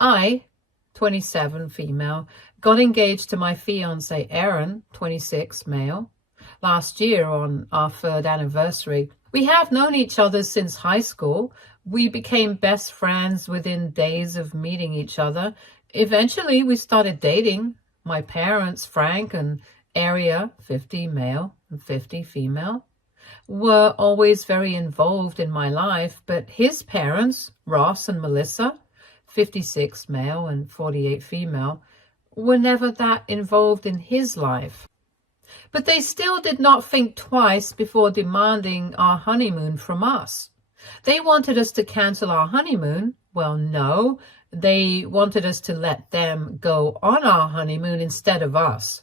I, 27, female, got engaged to my fiance Aaron, 26, male, last year on our 3rd anniversary. We have known each other since high school. We became best friends within days of meeting each other. Eventually, we started dating. My parents, Frank and Aria, 50, male and 50, female, were always very involved in my life, but his parents, Ross and Melissa, 56, male and 48, female, were never that involved in his life. But they still did not think twice before demanding our honeymoon from us. They wanted us to cancel our honeymoon. Well, no, they wanted us to let them go on our honeymoon instead of us.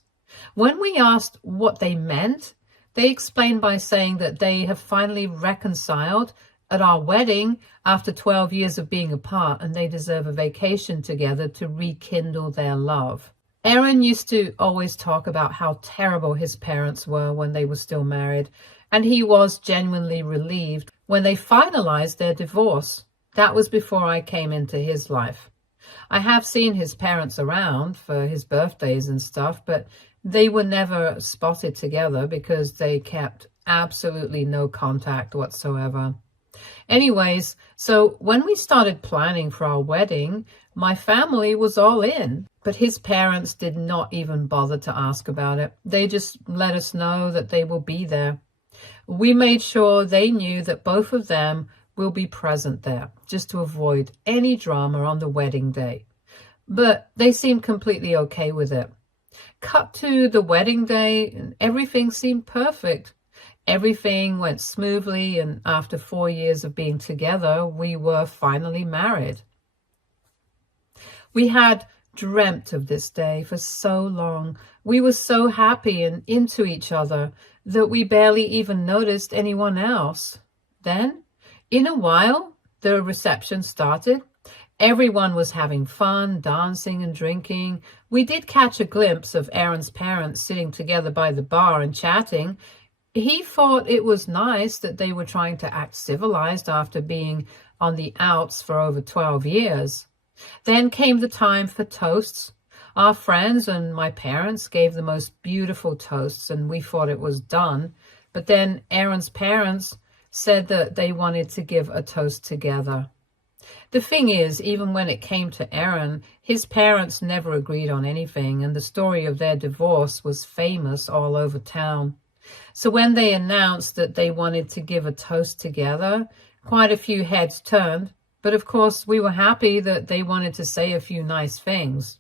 When we asked what they meant, they explained by saying that they have finally reconciled at our wedding after 12 years of being apart, and they deserve a vacation together to rekindle their love. Aaron used to always talk about how terrible his parents were when they were still married, and he was genuinely relieved when they finalized their divorce. That was before I came into his life. I have seen his parents around for his birthdays and stuff, but they were never spotted together because they kept absolutely no contact whatsoever. Anyways, so when we started planning for our wedding, my family was all in, but his parents did not even bother to ask about it. They just let us know that they will be there. We made sure they knew that both of them will be present there, just to avoid any drama on the wedding day. But they seemed completely okay with it. Cut to the wedding day, and everything seemed perfect. Everything went smoothly, and after 4 years of being together, we were finally married. We had dreamt of this day for so long. We were so happy and into each other that we barely even noticed anyone else. Then, in a while, the reception started. Everyone was having fun, dancing and drinking. We did catch a glimpse of Aaron's parents sitting together by the bar and chatting. He thought it was nice that they were trying to act civilized after being on the outs for over 12 years. Then came the time for toasts. Our friends and my parents gave the most beautiful toasts, and we thought it was done. But then Aaron's parents said that they wanted to give a toast together. The thing is, even when it came to Aaron, his parents never agreed on anything, and the story of their divorce was famous all over town. So when they announced that they wanted to give a toast together, quite a few heads turned. But of course, we were happy that they wanted to say a few nice things.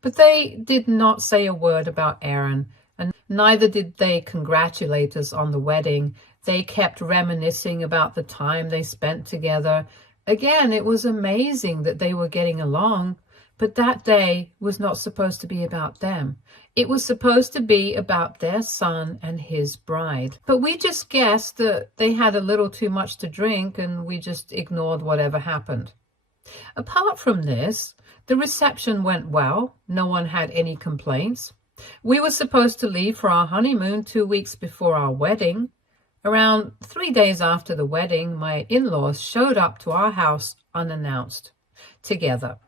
But they did not say a word about Aaron, and neither did they congratulate us on the wedding. They kept reminiscing about the time they spent together. Again, it was amazing that they were getting along, but that day was not supposed to be about them. It was supposed to be about their son and his bride. But we just guessed that they had a little too much to drink, and we just ignored whatever happened. Apart from this, the reception went well. No one had any complaints. We were supposed to leave for our honeymoon 2 weeks before our wedding. Around 3 days after the wedding, my in-laws showed up to our house unannounced, together.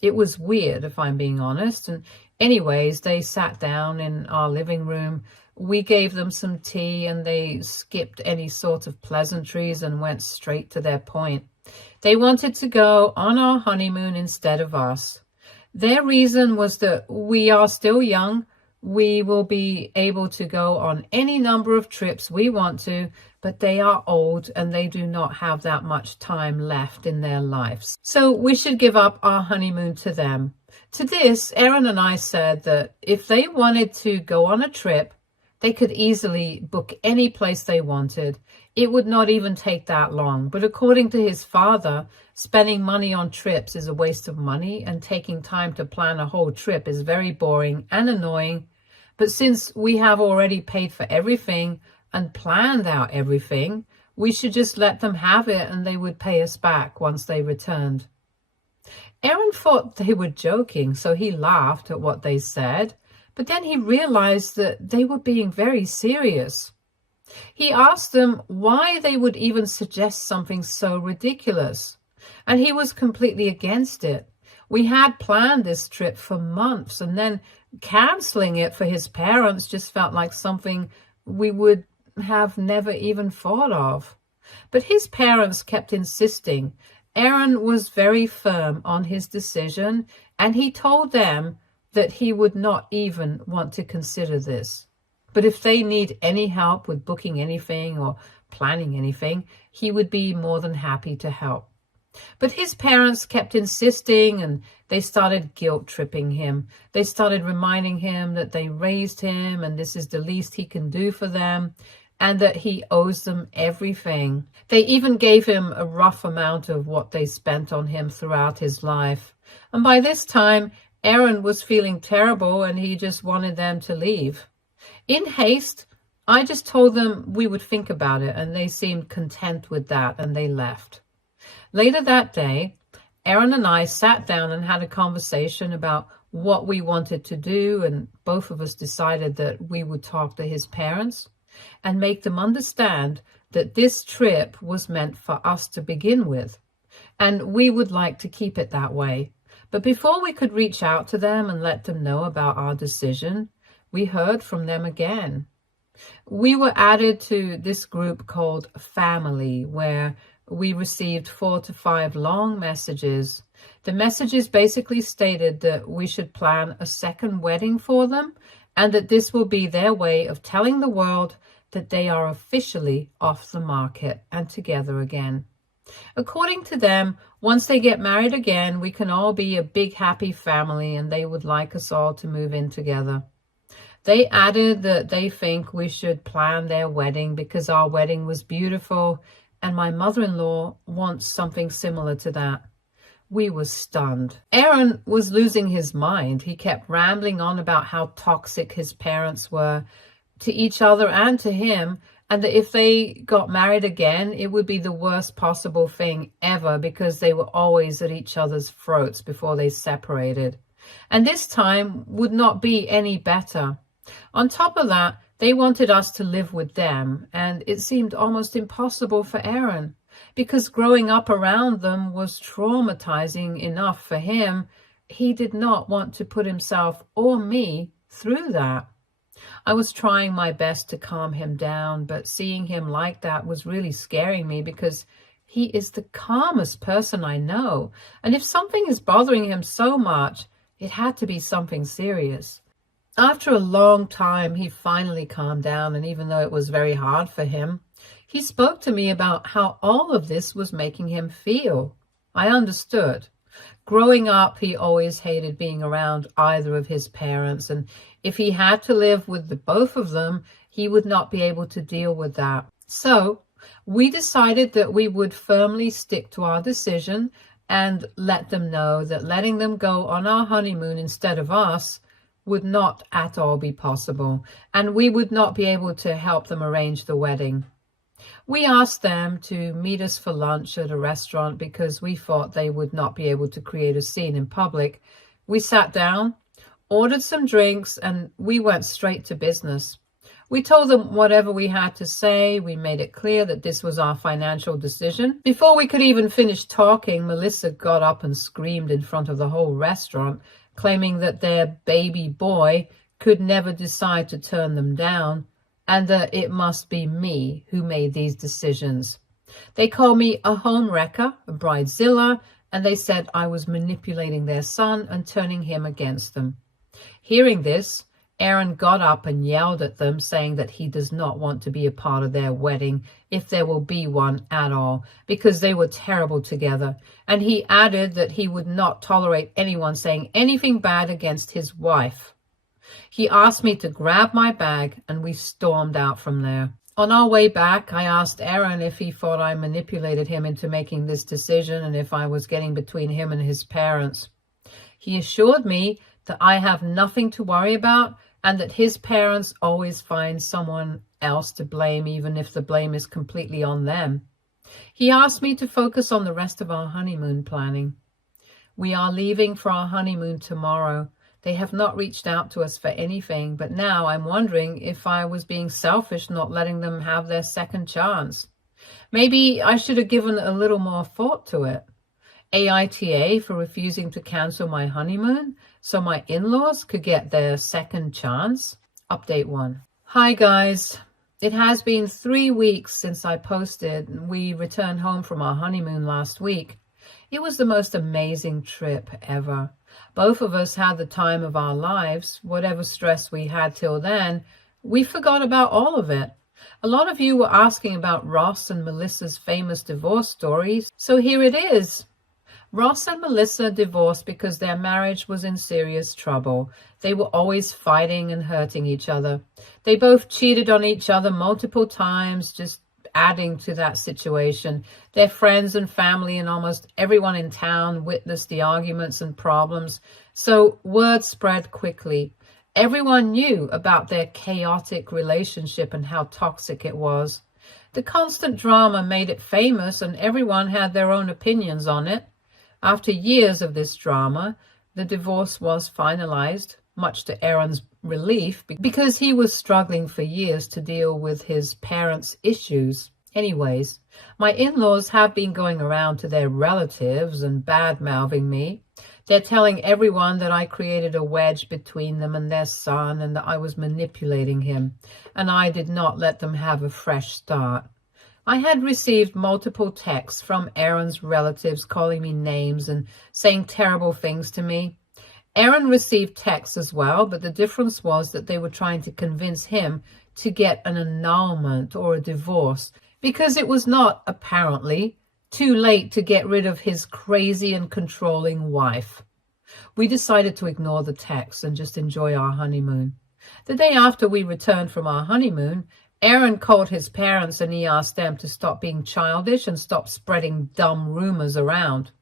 It was weird, if I'm being honest, and anyways, they sat down in our living room. We gave them some tea, and they skipped any sort of pleasantries and went straight to their point. They wanted to go on our honeymoon instead of us. Their reason was that we are still young. We will be able to go on any number of trips we want to, but they are old and they do not have that much time left in their lives. So we should give up our honeymoon to them. To this, Aaron and I said that if they wanted to go on a trip, they could easily book any place they wanted. It would not even take that long. But according to his father, spending money on trips is a waste of money, and taking time to plan a whole trip is very boring and annoying. But since we have already paid for everything and planned out everything, we should just let them have it, and they would pay us back once they returned. Aaron thought they were joking, so he laughed at what they said, but then he realized that they were being very serious. He asked them why they would even suggest something so ridiculous, and he was completely against it. We had planned this trip for months, and then canceling it for his parents just felt like something we would have never even thought of. But his parents kept insisting. Aaron was very firm on his decision, and he told them that he would not even want to consider this. But if they need any help with booking anything or planning anything, he would be more than happy to help. But his parents kept insisting, and they started guilt-tripping him. They started reminding him that they raised him and this is the least he can do for them, and that he owes them everything. They even gave him a rough amount of what they spent on him throughout his life. And by this time, Aaron was feeling terrible and he just wanted them to leave. In haste, I just told them we would think about it, and they seemed content with that, and they left. Later that day, Aaron and I sat down and had a conversation about what we wanted to do, and both of us decided that we would talk to his parents and make them understand that this trip was meant for us to begin with, and we would like to keep it that way. But before we could reach out to them and let them know about our decision, we heard from them again. We were added to this group called Family, where we received 4 to 5 long messages. The messages basically stated that we should plan a second wedding for them, and that this will be their way of telling the world that they are officially off the market and together again. According to them, once they get married again, we can all be a big happy family, and they would like us all to move in together. They added that they think we should plan their wedding because our wedding was beautiful, and my mother-in-law wants something similar to that. We were stunned. Aaron was losing his mind. He kept rambling on about how toxic his parents were to each other and to him, and that if they got married again, it would be the worst possible thing ever because they were always at each other's throats before they separated. And this time would not be any better. On top of that, they wanted us to live with them, and it seemed almost impossible for Aaron, because growing up around them was traumatizing enough for him. He did not want to put himself or me through that. I was trying my best to calm him down, but seeing him like that was really scaring me because he is the calmest person I know, and if something is bothering him so much, it had to be something serious. After a long time, he finally calmed down, and even though it was very hard for him, he spoke to me about how all of this was making him feel. I understood. Growing up, he always hated being around either of his parents, and if he had to live with the both of them, he would not be able to deal with that. So we decided that we would firmly stick to our decision and let them know that letting them go on our honeymoon instead of us would not at all be possible, and we would not be able to help them arrange the wedding. We asked them to meet us for lunch at a restaurant because we thought they would not be able to create a scene in public. We sat down, ordered some drinks, and we went straight to business. We told them whatever we had to say. We made it clear that this was our financial decision. Before we could even finish talking, Melissa got up and screamed in front of the whole restaurant, claiming that their baby boy could never decide to turn them down, and that it must be me who made these decisions. They called me a home wrecker, a bridezilla, and they said I was manipulating their son and turning him against them. Hearing this, Aaron got up and yelled at them, saying that he does not want to be a part of their wedding, if there will be one at all, because they were terrible together. And he added that he would not tolerate anyone saying anything bad against his wife. He asked me to grab my bag, and we stormed out from there. On our way back, I asked Aaron if he thought I manipulated him into making this decision and if I was getting between him and his parents. He assured me that I have nothing to worry about and that his parents always find someone else to blame, even if the blame is completely on them. He asked me to focus on the rest of our honeymoon planning. We are leaving for our honeymoon tomorrow. They have not reached out to us for anything, but now I'm wondering if I was being selfish not letting them have their second chance. Maybe I should have given a little more thought to it. AITA for refusing to cancel my honeymoon so my in-laws could get their second chance. Update 1. Hi guys. It has been 3 weeks since I posted. We returned home from our honeymoon last week. It was the most amazing trip ever. Both of us had the time of our lives. Whatever stress we had till then, we forgot about all of it. A lot of you were asking about Ross and Melissa's famous divorce stories, so here it is. Ross and Melissa divorced because their marriage was in serious trouble. They were always fighting and hurting each other. They both cheated on each other multiple times, just adding to that situation. Their friends and family and almost everyone in town witnessed the arguments and problems, so word spread quickly. Everyone knew about their chaotic relationship and how toxic it was. The constant drama made it famous, and everyone had their own opinions on it. After years of this drama, the divorce was finalized, much to Aaron's relief, because he was struggling for years to deal with his parents' issues. Anyways, my in-laws have been going around to their relatives and bad-mouthing me. They're telling everyone that I created a wedge between them and their son and that I was manipulating him, and I did not let them have a fresh start. I had received multiple texts from Aaron's relatives calling me names and saying terrible things to me. Aaron received texts as well, but the difference was that they were trying to convince him to get an annulment or a divorce because it was not, apparently, too late to get rid of his crazy and controlling wife. We decided to ignore the texts and just enjoy our honeymoon. The day after we returned from our honeymoon, Aaron called his parents and he asked them to stop being childish and stop spreading dumb rumors around.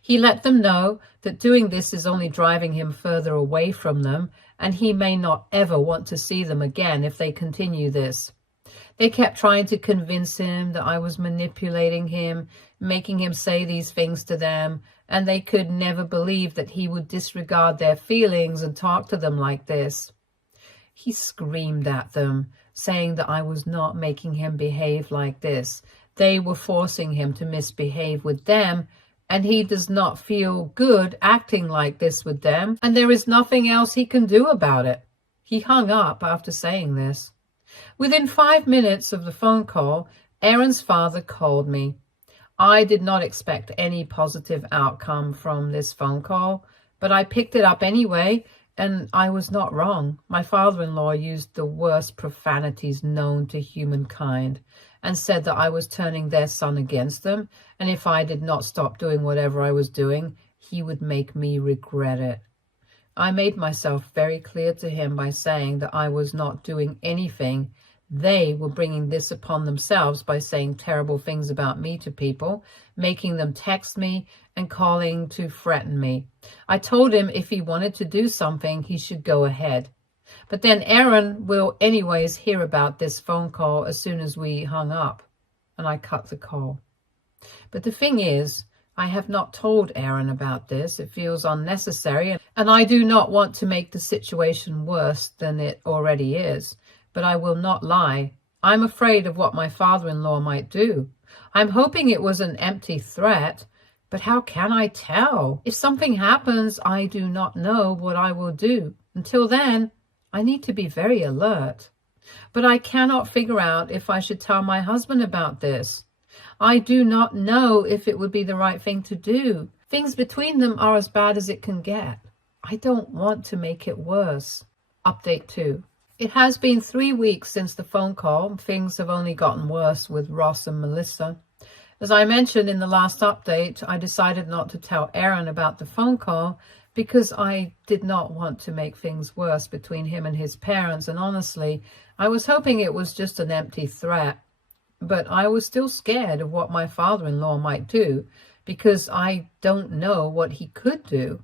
He let them know that doing this is only driving him further away from them, and he may not ever want to see them again if they continue this. They kept trying to convince him that I was manipulating him, making him say these things to them, and they could never believe that he would disregard their feelings and talk to them like this. He screamed at them, saying that I was not making him behave like this. They were forcing him to misbehave with them, and he does not feel good acting like this with them, and there is nothing else he can do about it. He hung up after saying this. Within 5 minutes of the phone call, Aaron's father called me. I did not expect any positive outcome from this phone call, but I picked it up anyway, and I was not wrong. My father-in-law used the worst profanities known to humankind and said that I was turning their son against them, and if I did not stop doing whatever I was doing, he would make me regret it. I made myself very clear to him by saying that I was not doing anything. They were bringing this upon themselves by saying terrible things about me to people, making them text me and calling to threaten me. I told him if he wanted to do something, he should go ahead. But then Aaron will anyways hear about this phone call as soon as we hung up, and I cut the call. But the thing is, I have not told Aaron about this. It feels unnecessary, and I do not want to make the situation worse than it already is. But I will not lie. I'm afraid of what my father-in-law might do. I'm hoping it was an empty threat, but how can I tell? If something happens, I do not know what I will do. Until then, I need to be very alert. But I cannot figure out if I should tell my husband about this. I do not know if it would be the right thing to do. Things between them are as bad as it can get. I don't want to make it worse. Update 2. It has been 3 weeks since the phone call. Things have only gotten worse with Ross and Melissa. As I mentioned in the last update, I decided not to tell Aaron about the phone call because I did not want to make things worse between him and his parents, and honestly, I was hoping it was just an empty threat. But I was still scared of what my father-in-law might do because I don't know what he could do.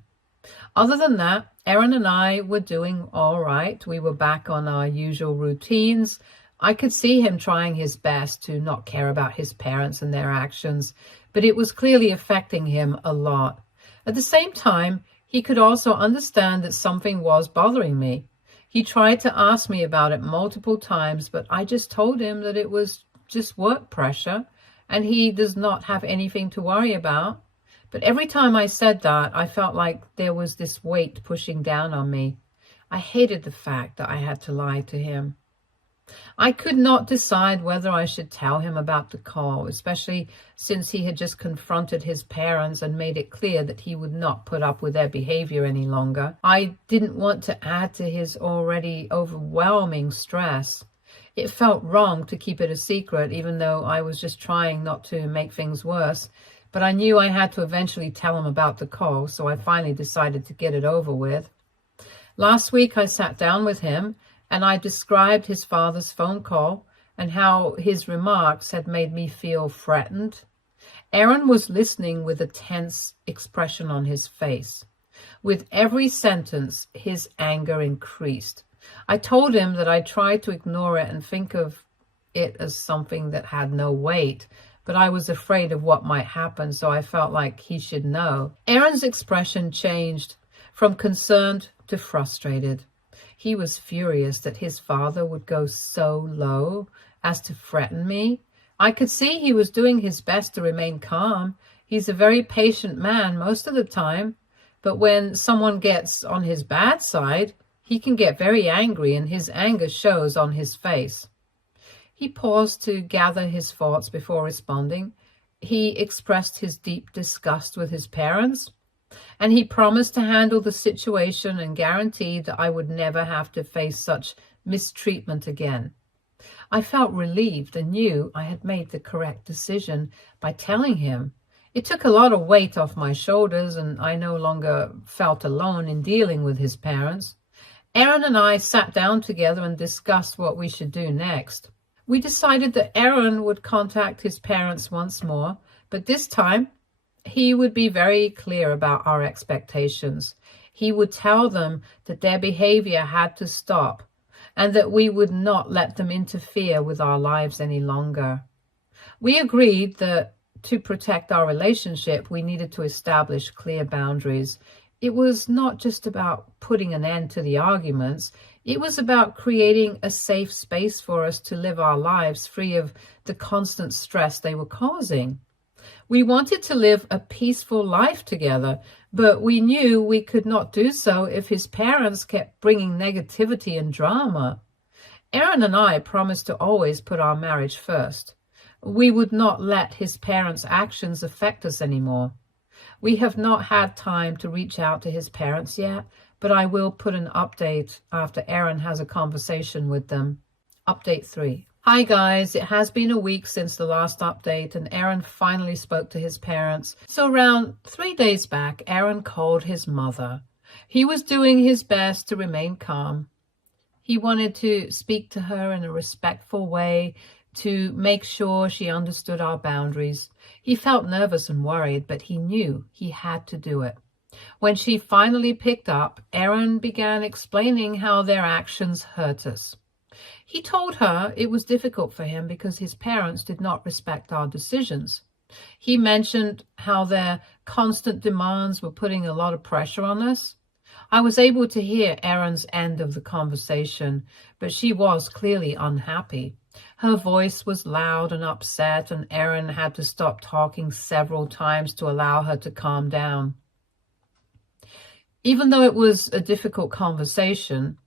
Other than that, Aaron and I were doing all right. We were back on our usual routines. I could see him trying his best to not care about his parents and their actions, but it was clearly affecting him a lot. At the same time, he could also understand that something was bothering me. He tried to ask me about it multiple times, but I just told him that it was just work pressure and he does not have anything to worry about. But every time I said that, I felt like there was this weight pushing down on me. I hated the fact that I had to lie to him. I could not decide whether I should tell him about the call, especially since he had just confronted his parents and made it clear that he would not put up with their behavior any longer. I didn't want to add to his already overwhelming stress. It felt wrong to keep it a secret, even though I was just trying not to make things worse. But I knew I had to eventually tell him about the call, so I finally decided to get it over with. Last week I sat down with him and I described his father's phone call and how his remarks had made me feel threatened. Aaron was listening with a tense expression on his face. With every sentence, his anger increased. I told him that I tried to ignore it and think of it as something that had no weight, but I was afraid of what might happen, so I felt like he should know. Aaron's expression changed from concerned to frustrated. He was furious that his father would go so low as to threaten me. I could see he was doing his best to remain calm. He's a very patient man most of the time, but when someone gets on his bad side, he can get very angry, and his anger shows on his face. He paused to gather his thoughts before responding. He expressed his deep disgust with his parents, and he promised to handle the situation and guaranteed that I would never have to face such mistreatment again. I felt relieved and knew I had made the correct decision by telling him. It took a lot of weight off my shoulders, and I no longer felt alone in dealing with his parents. Aaron and I sat down together and discussed what we should do next. We decided that Aaron would contact his parents once more, but this time he would be very clear about our expectations. He would tell them that their behavior had to stop and that we would not let them interfere with our lives any longer. We agreed that to protect our relationship, we needed to establish clear boundaries. It was not just about putting an end to the arguments. It was about creating a safe space for us to live our lives free of the constant stress they were causing. We wanted to live a peaceful life together, but we knew we could not do so if his parents kept bringing negativity and drama. Aaron and I promised to always put our marriage first. We would not let his parents' actions affect us anymore. We have not had time to reach out to his parents yet, but I will put an update after Aaron has a conversation with them. Update 3. Hi guys, it has been a week since the last update and Aaron finally spoke to his parents. So around 3 days back, Aaron called his mother. He was doing his best to remain calm. He wanted to speak to her in a respectful way to make sure she understood our boundaries. He felt nervous and worried, but he knew he had to do it. When she finally picked up, Aaron began explaining how their actions hurt us. He told her it was difficult for him because his parents did not respect our decisions. He mentioned how their constant demands were putting a lot of pressure on us. I was able to hear Aaron's end of the conversation, but she was clearly unhappy. Her voice was loud and upset, and Aaron had to stop talking several times to allow her to calm down. Even though it was a difficult conversation,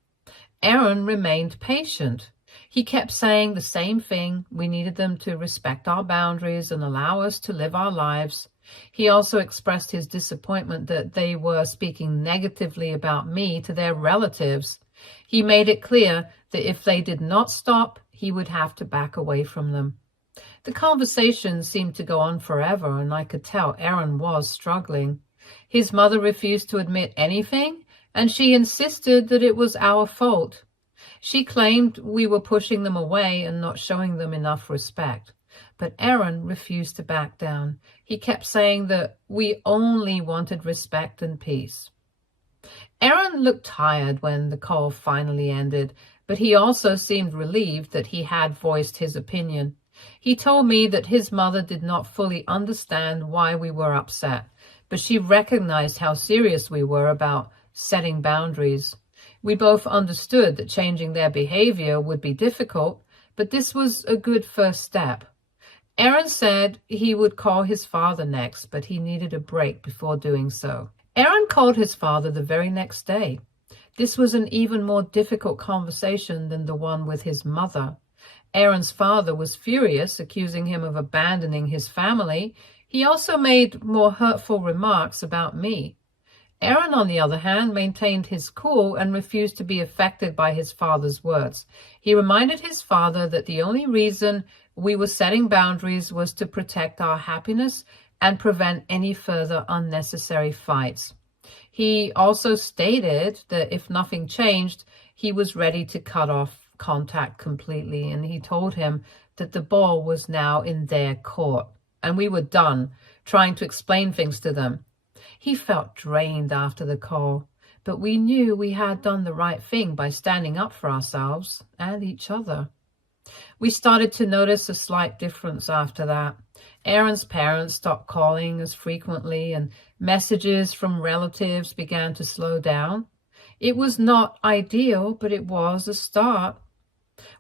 Aaron remained patient. He kept saying the same thing. We needed them to respect our boundaries and allow us to live our lives. He also expressed his disappointment that they were speaking negatively about me to their relatives. He made it clear that if they did not stop, he would have to back away from them. The conversation seemed to go on forever, and I could tell Aaron was struggling. His mother refused to admit anything, and she insisted that it was our fault. She claimed we were pushing them away and not showing them enough respect. But Aaron refused to back down. He kept saying that we only wanted respect and peace. Aaron looked tired when the call finally ended, but he also seemed relieved that he had voiced his opinion. He told me that his mother did not fully understand why we were upset, but she recognized how serious we were about setting boundaries. We both understood that changing their behavior would be difficult, but this was a good first step. Aaron said he would call his father next, but he needed a break before doing so. Aaron called his father the very next day. This was an even more difficult conversation than the one with his mother. Aaron's father was furious, accusing him of abandoning his family. He also made more hurtful remarks about me. Aaron, on the other hand, maintained his cool and refused to be affected by his father's words. He reminded his father that the only reason we were setting boundaries was to protect our happiness and prevent any further unnecessary fights. He also stated that if nothing changed, he was ready to cut off contact completely, and he told him that the ball was now in their court, and we were done trying to explain things to them. He felt drained after the call, but we knew we had done the right thing by standing up for ourselves and each other. We started to notice a slight difference after that. Aaron's parents stopped calling as frequently, and messages from relatives began to slow down. It was not ideal, but it was a start.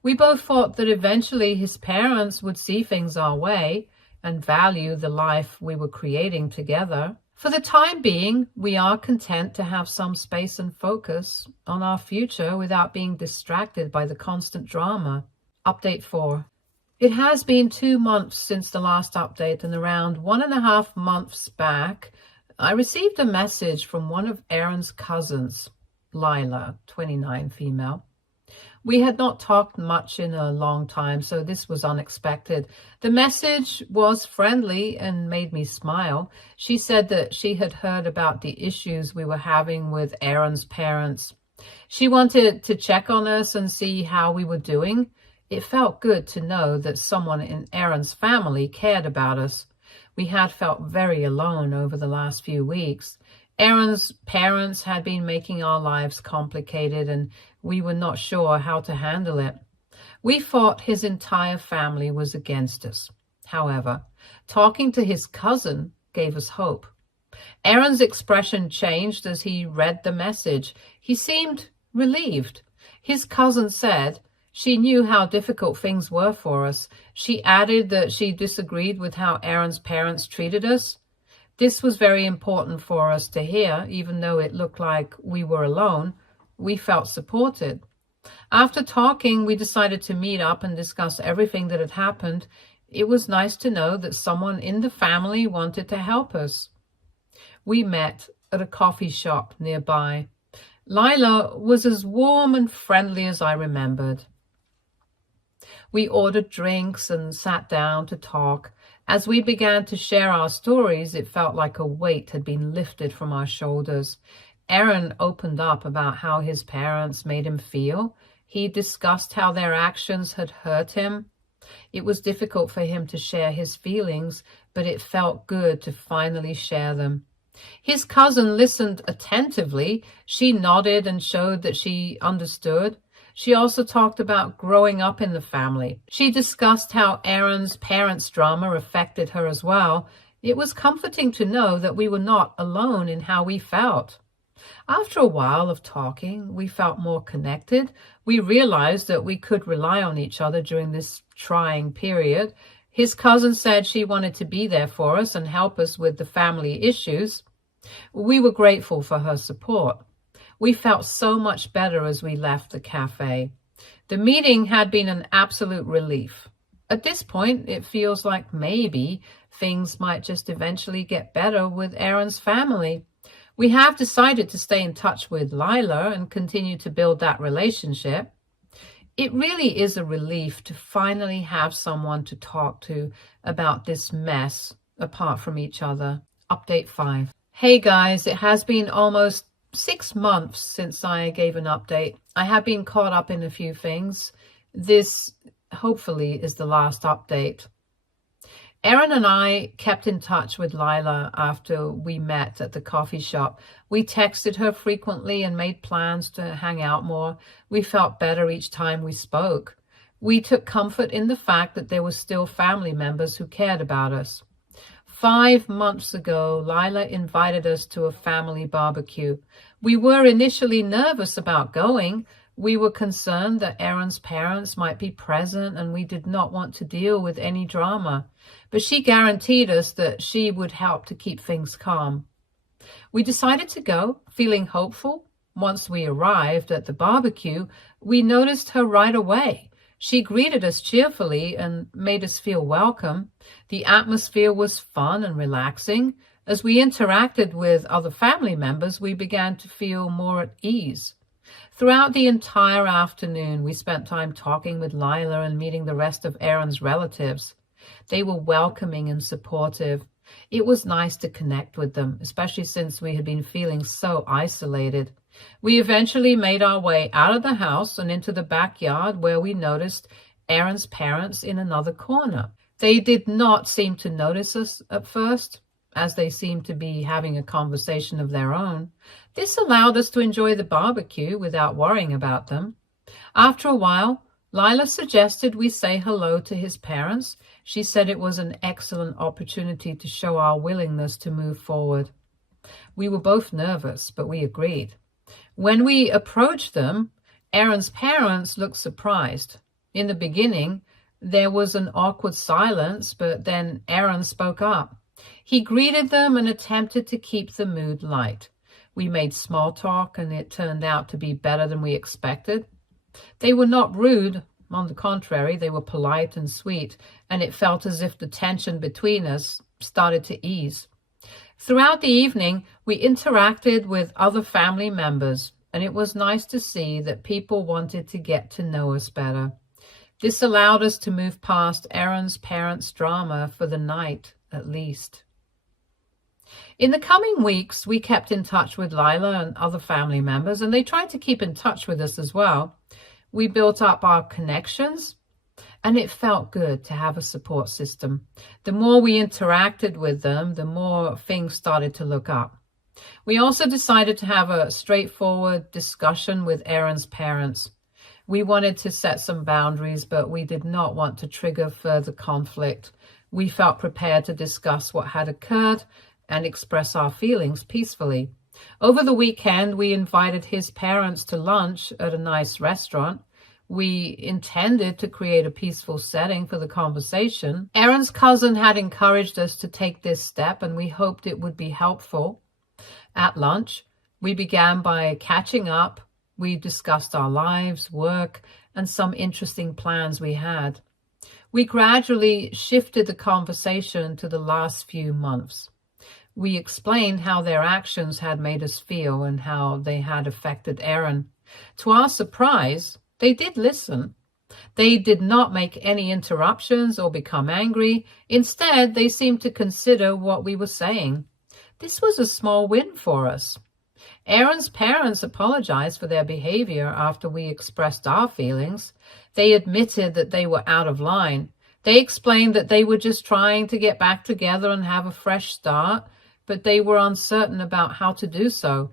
We both thought that eventually his parents would see things our way and value the life we were creating together. For the time being, we are content to have some space and focus on our future without being distracted by the constant drama. Update 4. It has been 2 months since the last update, and around 1.5 months back, I received a message from one of Aaron's cousins, Lila, 29, female. We had not talked much in a long time, so this was unexpected. The message was friendly and made me smile. She said that she had heard about the issues we were having with Aaron's parents. She wanted to check on us and see how we were doing. It felt good to know that someone in Aaron's family cared about us. We had felt very alone over the last few weeks. Aaron's parents had been making our lives complicated, and we were not sure how to handle it. We thought his entire family was against us. However, talking to his cousin gave us hope. Aaron's expression changed as he read the message. He seemed relieved. His cousin said she knew how difficult things were for us. She added that she disagreed with how Aaron's parents treated us. This was very important for us to hear. Even though it looked like we were alone, we felt supported. After talking, we decided to meet up and discuss everything that had happened. It was nice to know that someone in the family wanted to help us. We met at a coffee shop nearby. Lila was as warm and friendly as I remembered. We ordered drinks and sat down to talk. As we began to share our stories, it felt like a weight had been lifted from our shoulders. Aaron opened up about how his parents made him feel. He discussed how their actions had hurt him. It was difficult for him to share his feelings, but it felt good to finally share them. His cousin listened attentively. She nodded and showed that she understood. She also talked about growing up in the family. She discussed how Aaron's parents' drama affected her as well. It was comforting to know that we were not alone in how we felt. After a while of talking, we felt more connected. We realized that we could rely on each other during this trying period. His cousin said she wanted to be there for us and help us with the family issues. We were grateful for her support. We felt so much better as we left the cafe. The meeting had been an absolute relief. At this point, it feels like maybe things might just eventually get better with Aaron's family. We have decided to stay in touch with Lila and continue to build that relationship. It really is a relief to finally have someone to talk to about this mess apart from each other. Update 5. Hey guys, it has been almost 6 months since I gave an update. I have been caught up in a few things. This hopefully is the last update. Aaron and I kept in touch with Lila after we met at the coffee shop. We texted her frequently and made plans to hang out more. We felt better each time we spoke. We took comfort in the fact that there were still family members who cared about us. 5 months ago, Lila invited us to a family barbecue. We were initially nervous about going, We were concerned that Aaron's parents might be present and we did not want to deal with any drama, but she guaranteed us that she would help to keep things calm. We decided to go, feeling hopeful. Once we arrived at the barbecue, we noticed her right away. She greeted us cheerfully and made us feel welcome. The atmosphere was fun and relaxing. As we interacted with other family members, we began to feel more at ease. Throughout the entire afternoon, we spent time talking with Lila and meeting the rest of Aaron's relatives. They were welcoming and supportive. It was nice to connect with them, especially since we had been feeling so isolated. We eventually made our way out of the house and into the backyard, where we noticed Aaron's parents in another corner. They did not seem to notice us at first, as they seemed to be having a conversation of their own. This allowed us to enjoy the barbecue without worrying about them. After a while, Lila suggested we say hello to his parents. She said it was an excellent opportunity to show our willingness to move forward. We were both nervous, but we agreed. When we approached them, Aaron's parents looked surprised. In the beginning, there was an awkward silence, but then Aaron spoke up. He greeted them and attempted to keep the mood light. We made small talk, and it turned out to be better than we expected. They were not rude. On the contrary, they were polite and sweet, and it felt as if the tension between us started to ease. Throughout the evening, we interacted with other family members, and it was nice to see that people wanted to get to know us better. This allowed us to move past Aaron's parents' drama for the night, at least. In the coming weeks, we kept in touch with Lila and other family members, and they tried to keep in touch with us as well. We built up our connections, and it felt good to have a support system. The more we interacted with them, the more things started to look up. We also decided to have a straightforward discussion with Aaron's parents. We wanted to set some boundaries, but we did not want to trigger further conflict. We felt prepared to discuss what had occurred and express our feelings peacefully. Over the weekend, we invited his parents to lunch at a nice restaurant. We intended to create a peaceful setting for the conversation. Aaron's cousin had encouraged us to take this step, and we hoped it would be helpful. At lunch, we began by catching up. We discussed our lives, work, and some interesting plans we had. We gradually shifted the conversation to the last few months. We explained how their actions had made us feel and how they had affected Aaron. To our surprise, they did listen. They did not make any interruptions or become angry. Instead, they seemed to consider what we were saying. This was a small win for us. Aaron's parents apologized for their behavior after we expressed our feelings. They admitted that they were out of line. They explained that they were just trying to get back together and have a fresh start, but they were uncertain about how to do so.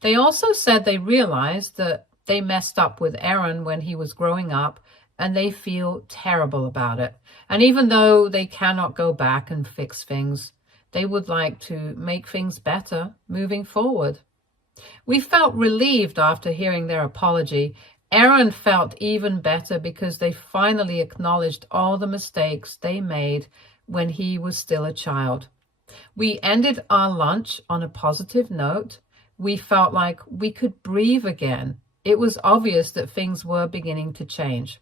They also said they realized that they messed up with Aaron when he was growing up, and they feel terrible about it. And even though they cannot go back and fix things, they would like to make things better moving forward. We felt relieved after hearing their apology. Aaron felt even better because they finally acknowledged all the mistakes they made when he was still a child. We ended our lunch on a positive note. We felt like we could breathe again. It was obvious that things were beginning to change.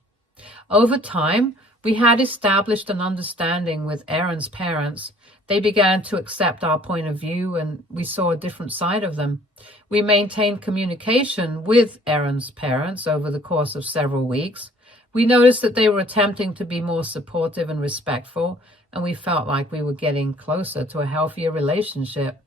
Over time, we had established an understanding with Aaron's parents. They began to accept our point of view, and we saw a different side of them. We maintained communication with Aaron's parents over the course of several weeks. We noticed that they were attempting to be more supportive and respectful, and we felt like we were getting closer to a healthier relationship.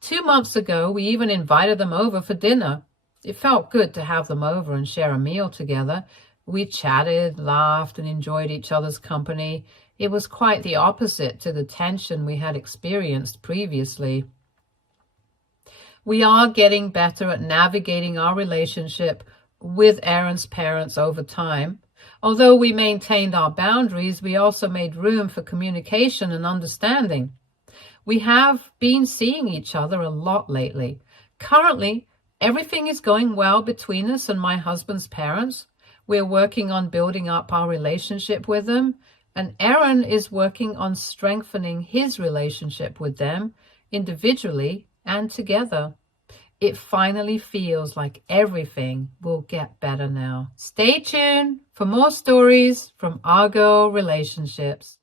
2 months ago, we even invited them over for dinner. It felt good to have them over and share a meal together. We chatted, laughed, and enjoyed each other's company. It was quite the opposite to the tension we had experienced previously. We are getting better at navigating our relationship with Aaron's parents over time. Although we maintained our boundaries, we also made room for communication and understanding. We have been seeing each other a lot lately. Currently, Everything is going well between us and my husband's parents. We're working on building up our relationship with them, and Aaron is working on strengthening his relationship with them individually and together. It finally feels like everything will get better now. Stay tuned for more stories from Our Girl Relationships.